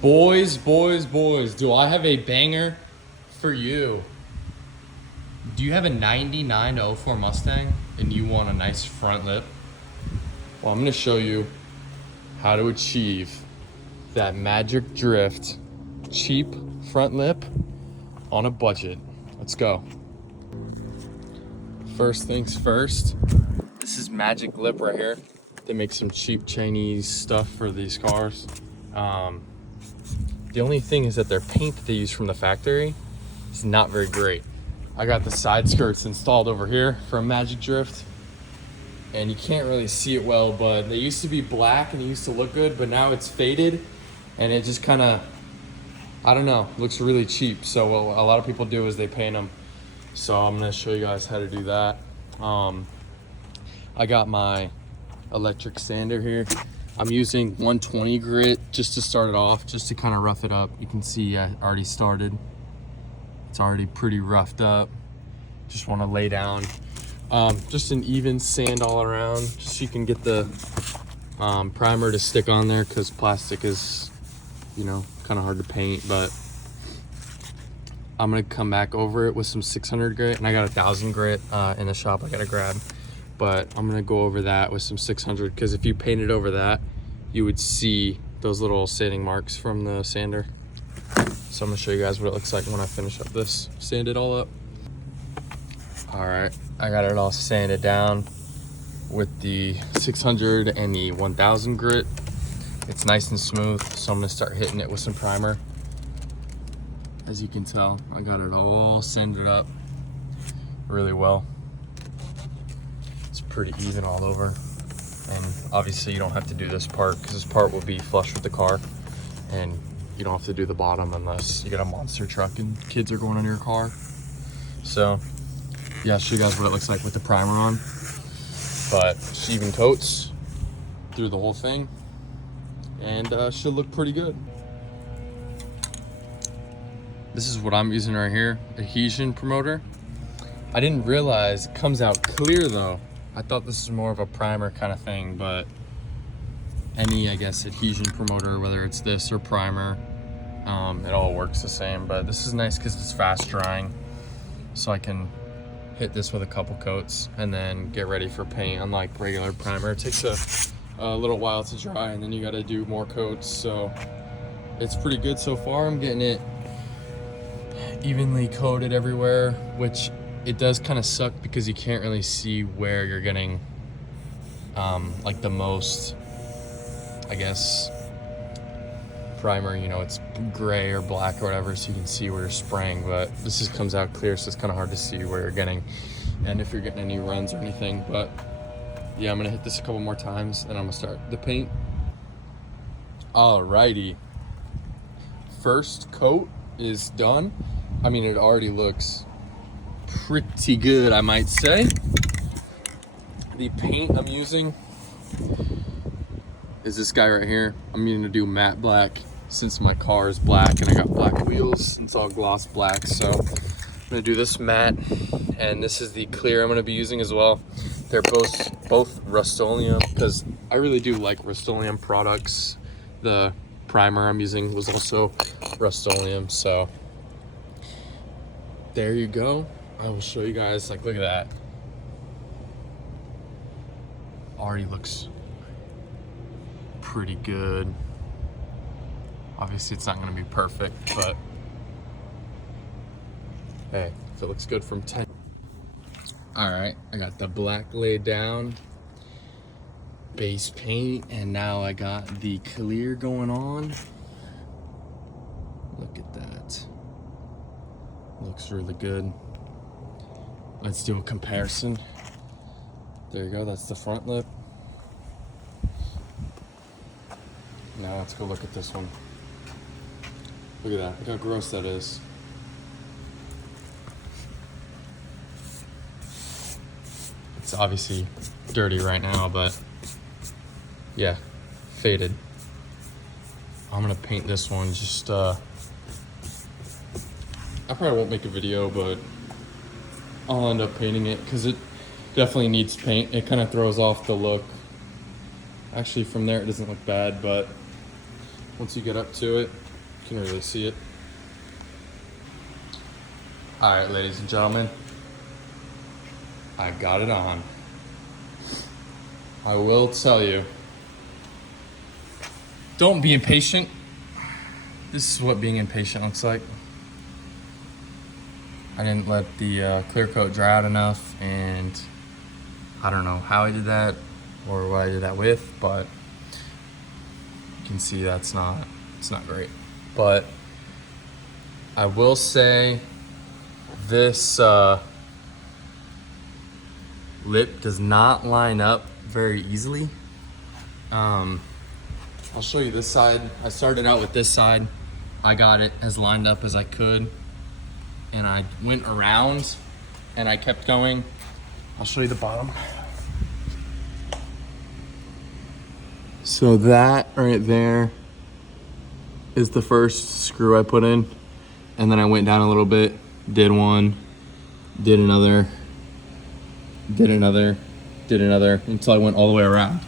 Boys, do I have a banger for you? Do you have a 99 to 04 Mustang and you want a nice front lip? Well, I'm gonna show you how to achieve that magic drift cheap front lip on a budget. Let's go. First things first, this is magic lip right here. They make some cheap Chinese stuff for these cars. The only thing is that their paint that they use from the factory is not very great. I got the side skirts installed over here from Magic Drift, and you can't really see it well, but they used to be black and it used to look good, but now it's faded and it just kind of, I don't know, looks really cheap. So what a lot of people do is they paint them. So I'm gonna show you guys how to do that. I got my electric sander here. I'm using 120 grit just to start it off, just to kind of rough it up. You can see I already started. It's already pretty roughed up. Just want to lay down just an even sand all around, just so you can get the primer to stick on there, because plastic is, you know, kind of hard to paint. But I'm gonna come back over it with some 600 grit, and I got 1,000 grit in the shop I gotta grab. But I'm gonna go over that with some 600, because if you painted over that, you would see those little sanding marks from the sander. So I'm gonna show you guys what it looks like when I finish up this, sand it all up. All right, I got it all sanded down with the 600 and the 1,000 grit. It's nice and smooth, so I'm gonna start hitting it with some primer. As you can tell, I got it all sanded up really well. Pretty even all over, and obviously you don't have to do this part, because this part will be flush with the car, and you don't have to do the bottom unless you got a monster truck and kids are going on your car. So yeah, I'll show you guys what it looks like with the primer on, but she even coats through the whole thing, and should look pretty good. This is what I'm using right here, adhesion promoter. I didn't realize it comes out clear though. I thought this was more of a primer kind of thing, but any, I guess, adhesion promoter, whether it's this or primer, it all works the same. But this is nice because it's fast drying, so I can hit this with a couple coats and then get ready for paint. Unlike regular primer, it takes a little while to dry, and then you got to do more coats. So it's pretty good so far. I'm getting it evenly coated everywhere, which it does kind of suck because you can't really see where you're getting like the most, I guess, primer. You know, it's gray or black or whatever, so you can see where you're spraying, but this just comes out clear, so it's kind of hard to see where you're getting and if you're getting any runs or anything. But yeah, I'm gonna hit this a couple more times and I'm gonna start the paint. Alrighty, first coat is done. I mean, it already looks pretty good, I might say. The paint I'm using is this guy right here. I'm gonna do matte black since my car is black and I got black wheels. It's all gloss black, so I'm gonna do this matte, and this is the clear I'm gonna be using as well. They're both Rust-Oleum, because I really do like Rust-Oleum products. The primer I'm using was also Rust-Oleum, so there you go. I will show you guys, like, look at that. Already looks pretty good. Obviously it's not gonna be perfect, but hey, if it looks good from 10. All right, I got the black laid down, base paint, and now I got the clear going on. Look at that. Looks really good. Let's do a comparison. There you go, that's the front lip. Now let's go look at this one. Look at that, look how gross that is. It's obviously dirty right now, but yeah, faded. I'm gonna paint this one just, I probably won't make a video, but I'll end up painting it because it definitely needs paint. It kind of throws off the look. Actually, from there it doesn't look bad, but Once you get up to it, you can really see it. All right, ladies and gentlemen, I got it on. I will tell you, don't be impatient. This is what being impatient looks like. I didn't let the clear coat dry out enough, and I don't know how I did that or what I did that with, but you can see it's not great. But I will say this lip does not line up very easily. I'll show you this side. I started out with this side. I got it as lined up as I could, and I went around and I kept going. I'll show you the bottom. So that right there is the first screw I put in, and then I went down a little bit, did one, did another, did another, did another, until I went all the way around.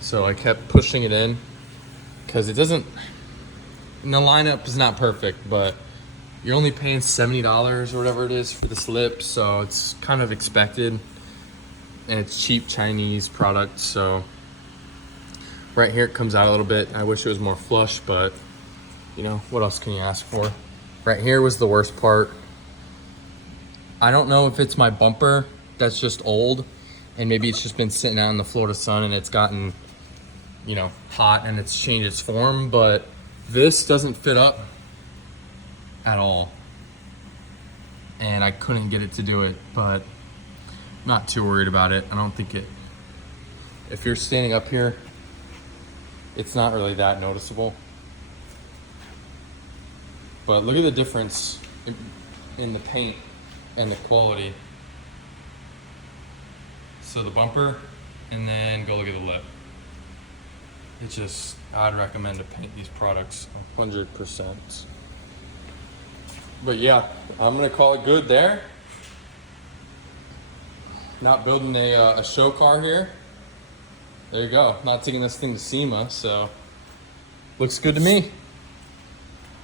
So I kept pushing it in because it doesn't, and the lineup is not perfect, but you're only paying $70 or whatever it is for this lip, so it's kind of expected, and it's cheap Chinese product. So right here it comes out a little bit. I wish it was more flush, but you know, what else can you ask for? Right here was the worst part. I don't know if it's my bumper that's just old, and maybe it's just been sitting out in the Florida sun and it's gotten, you know, hot and it's changed its form, but this doesn't fit up at all. And I couldn't get it to do it, but I'm not too worried about it. I don't think it, if you're standing up here, it's not really that noticeable. But look at the difference in the paint and the quality. So the bumper, and then go look at the lip. It's just, I'd recommend to paint these products 100%. But yeah, I'm gonna call it good there. Not building a show car here. There you go. Not taking this thing to SEMA, so looks good to me.